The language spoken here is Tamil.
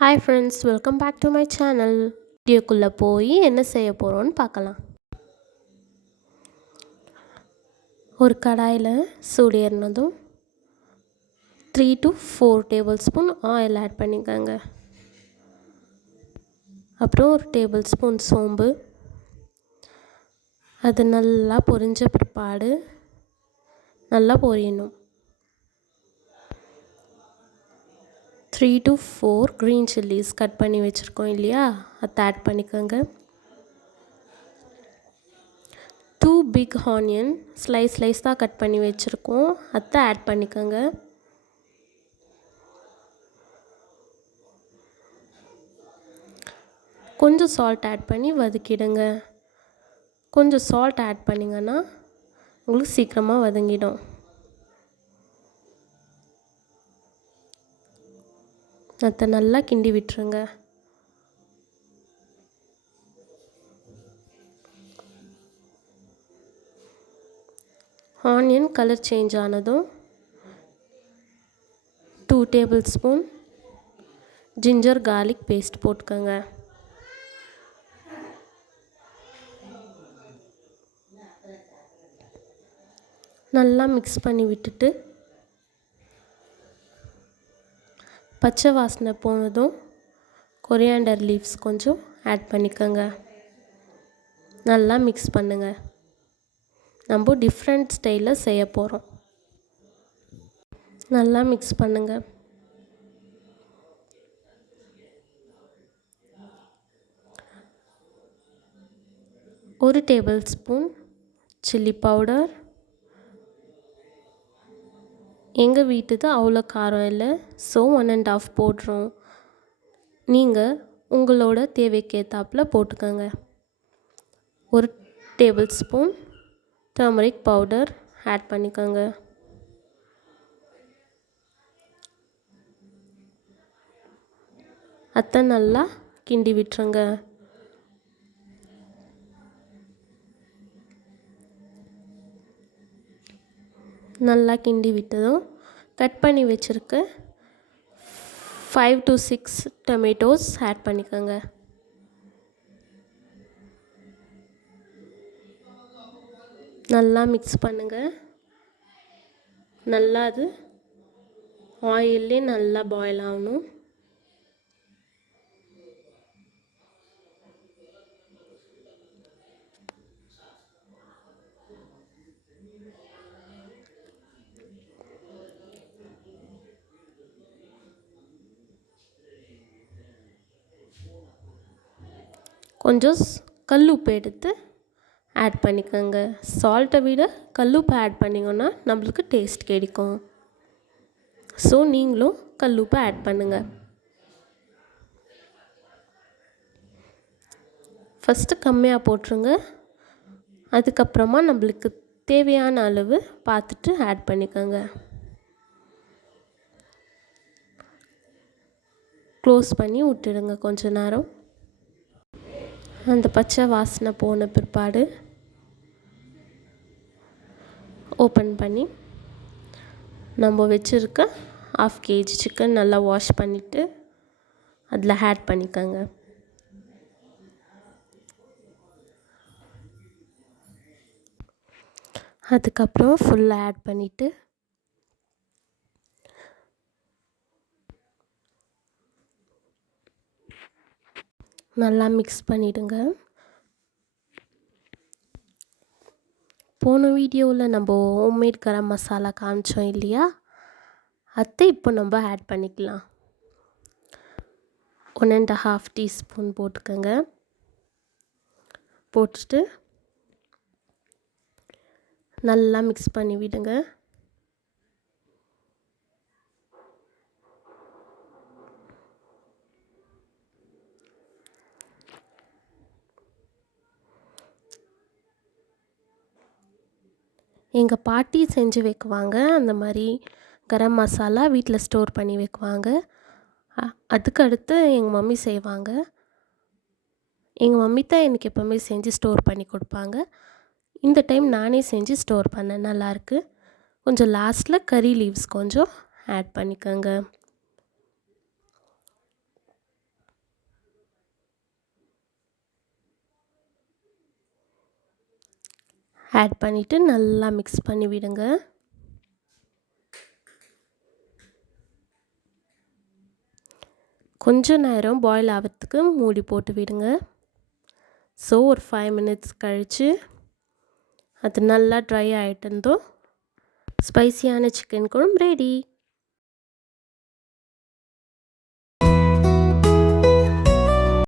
Hi friends, welcome back to my channel. வீடியோக்குள்ளே போய் என்ன செய்ய போகிறோன்னு பார்க்கலாம். ஒரு கடாயில் சூடு ஏறினதும் 3 to 4 tablespoon oil add பண்ணிக்கோங்க. அப்புறம் ஒரு டேபிள் ஸ்பூன் சோம்பு. அது நல்லா பொரிஞ்ச பிற்பாடு நல்லா பொரியணும். 3 to 4 க்ரீன் சில்லிஸ் கட் பண்ணி வச்சுருக்கோம் இல்லையா, அதை ஆட் பண்ணிக்கோங்க. 2 பிக் ஆனியன் ஸ்லைஸாக கட் பண்ணி வச்சுருக்கோம், அதை ஆட் பண்ணிக்கோங்க. கொஞ்சம் சால்ட் ஆட் பண்ணி வதக்கிடுங்க. கொஞ்சம் சால்ட் ஆட் பண்ணிங்கன்னா உங்களுக்கு சீக்கிரமாக வதங்கிடும். அதை நல்லா கிண்டி விட்டுருங்க. ஆனியன் கலர் சேஞ்ச் ஆனதும் 2 tablespoon ginger garlic paste போட்டுக்கோங்க. நல்லா மிக்ஸ் பண்ணி விட்டுட்டு பச்சை வாசனை போனதும் கொரியாண்டர் லீவ்ஸ் கொஞ்சம் ஆட் பண்ணிக்கோங்க. நல்லா மிக்ஸ் பண்ணுங்கள். நம்ம டிஃப்ரெண்ட் ஸ்டைலில் செய்ய போகிறோம். நல்லா மிக்ஸ் பண்ணுங்கள். ஒரு டேபிள் ஸ்பூன் சில்லி பவுடர். எங்கள் வீட்டுது அவ்வளோ காரம் இல்லை, ஸோ 1.5 போடுறோம். நீங்கள் உங்களோட தேவைக்கேற்றாப்பில் போட்டுக்கோங்க. ஒரு tablespoon turmeric powder add பண்ணிக்கோங்க. அதை நல்லா கிண்டி விட்டுருங்க. நல்லா கிண்டி விட்டதும் கட் பண்ணி வச்சுருக்க 5 to 6 டொமேட்டோஸ் ஆட் பண்ணிக்கோங்க. நல்லா மிக்ஸ் பண்ணுங்கள். நல்லா அது ஆயிலே நல்லா பாயில் ஆகணும். கொஞ்சம் கல்லுப்பு எடுத்து ஆட் பண்ணிக்கோங்க. சால்ட்டை விட கல்லுப்பு ஆட் பண்ணிங்கன்னா நம்மளுக்கு டேஸ்ட் கிடைக்கும். ஸோ நீங்களும் கல்லுப்பு ஆட் பண்ணுங்கள். ஃபஸ்ட்டு கம்மியாக போட்டுருங்க. அதுக்கப்புறமா நம்மளுக்கு தேவையான அளவு பார்த்துட்டு ஆட் பண்ணிக்கோங்க. க்ளோஸ் பண்ணி விட்டுடுங்க கொஞ்ச நேரம். அந்த பச்சை வாசனை போன பிற்பாடு ஓப்பன் பண்ணி நம்ம வச்சுருக்க 1/2 kg சிக்கன் நல்லா வாஷ் பண்ணிவிட்டு அதில் ஆட் பண்ணிக்கோங்க. அதுக்கப்புறம் ஃபுல்லாக ஆட் பண்ணிவிட்டு நல்லா மிக்ஸ் பண்ணிவிடுங்க. போன வீடியோவில் நம்ம ஹோம்மேட் கரம் மசாலா காமிச்சோம் இல்லையா, அதை இப்போ நம்ம ஆட் பண்ணிக்கலாம். 1.5 டீஸ்பூன் போட்டுக்கோங்க. போட்டுட்டு நல்லா மிக்ஸ் பண்ணி விடுங்க. எங்கள் பாட்டி செஞ்சு வைக்குவாங்க அந்த மாதிரி கரம் மசாலா, வீட்டில் ஸ்டோர் பண்ணி வைக்குவாங்க. அதுக்கு அடுத்து எங்கள் மம்மி செய்வாங்க. எங்கள் மம்மி தான் எனக்கு எப்போவுமே செஞ்சு ஸ்டோர் பண்ணி கொடுப்பாங்க. இந்த டைம் நானே செஞ்சு ஸ்டோர் பண்ணேன், நல்லாயிருக்கு. கொஞ்சம் லாஸ்ட்டில் கறி லீவ்ஸ் கொஞ்சம் ஆட் பண்ணிக்கோங்க. ஆட் பண்ணிவிட்டு நல்லா மிக்ஸ் பண்ணி விடுங்க. கொஞ்ச நேரம் பாயில் ஆகிறதுக்கு மூடி போட்டு விடுங்க. ஸோ ஒரு 5 மினிட்ஸ் கழித்து அது நல்லா ட்ரை ஆகிட்டு ஸ்பைசியான சிக்கன் குழம்பு ரெடி.